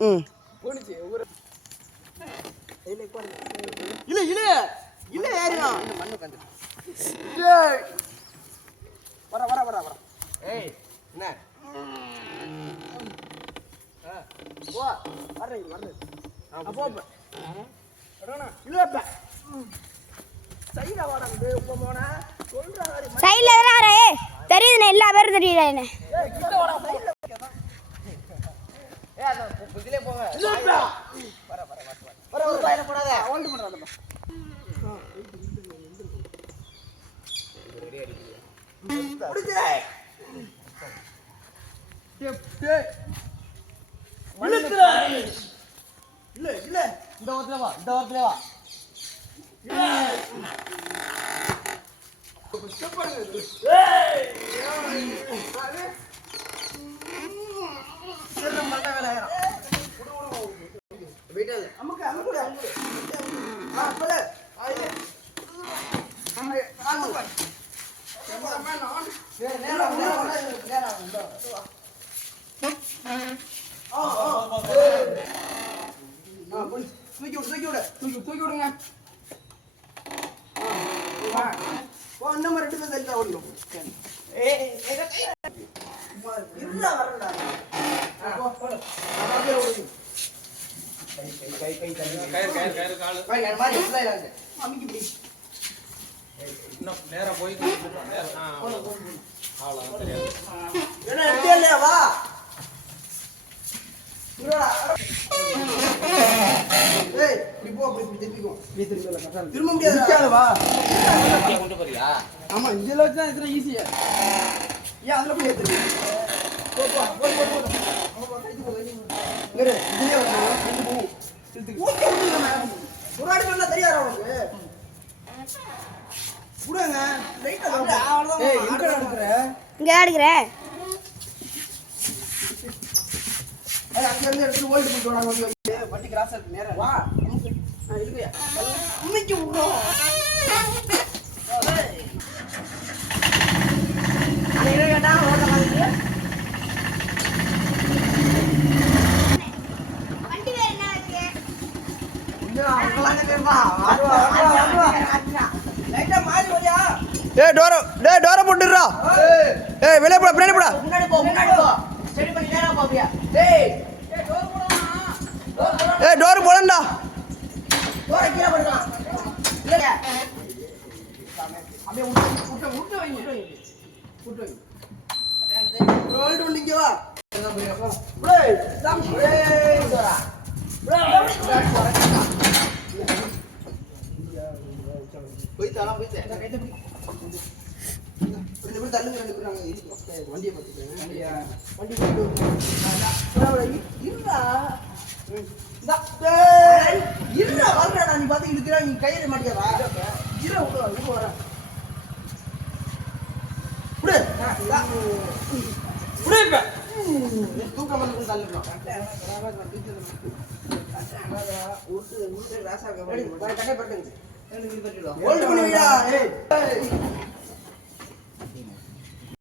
ம் போனிச்சு ஒரு இல்ல இல்ல இல்ல ஏறினா மண்ணு கண்டு ஏய் வர ஏய் என்ன போ வர்றேன் அப்போ வரணும் இல்லப்பா சைடுல வாடா உங்க மோனா சொல்றாரு சைடுல தான தெரியுதுண்ணே எல்லா பேரும் தெரியுதா என்ன ஏய் கிட்ட வாடா சைடுல ஏய் அத புதிலே போங்க இல்லப்பா வர ஒரு பையன போடாத ஓல்ட் பண்றாதப்பா ரெடி அடிக்குது புடிச்சே டேய் இழுத்துடா இல்ல இந்த ஓரத்துல வா தூக்கி விடுங்க நம்ம 2 பேர் தள்ளி ஓடிடும் இருந்தா வரண்டா கயிறு காலு மாதிரி அமுக்கி பிடி இன்னும் நேரா போய் அவ்வளோ தெரியாது என்ன எடுத்தே இல்லையா வா ஏய் நீ போ அப்படி திருப்பிக்கோ நீ திரும்ப முடியாது வா கொண்டு போறியா ஆமா இதுல வச்சு தான் இதுல ஈஸியா ஏன் அதுல போய் ஏத்துறீங்க போ இரு இதுலயே வரணும் ரெண்டு போ ஒரு ஆடி பண்ணா தெரியாதா உனக்கு புடுங்க லைட்டா அவ்வளவுதான் ஏய் எங்க நடக்குற இங்க அடிக்கிறேன் அங்க இருந்து எடுத்து ஓல்ட் பண்ணிட்டு வராங்க வண்டி கிராஸ் ஆகுது நேரா வா இருக்குயா இன்னைக்கு விடுறோம் கேட்டா ஓட்ட மாதிரி வண்டி வேற என்ன இருக்கு லைட்டா மாறி வரியா டேய் டோர போட்டுறா ஏய் வெளிய போடா பின்னாடி போடா முன்னாடி போ சரி பண்ணி நேரா போவியா டேய் டோர் போடுமா ஏய் டோர் போடண்டா டோர கீழ போடுடா இல்லையா அப்படியே விட்டு வைங்க ரோல்ட் வண்டிங்க வா டேய் தம் டேய் டோரா போய் கைத்த இப்படி தள்ளுங்க ரெண்டு பேரும் நாங்க இருக்கோம் வண்டியை பார்த்துக்கோங்க வண்டி இருடா வரடா நீ பார்த்து இழுக்கிறா நீ கையில மாட்டியாவா இரு விட்டு வர தூக்கம் வந்து தள்ளுறோம் ஓல்டு பண்ணி விடா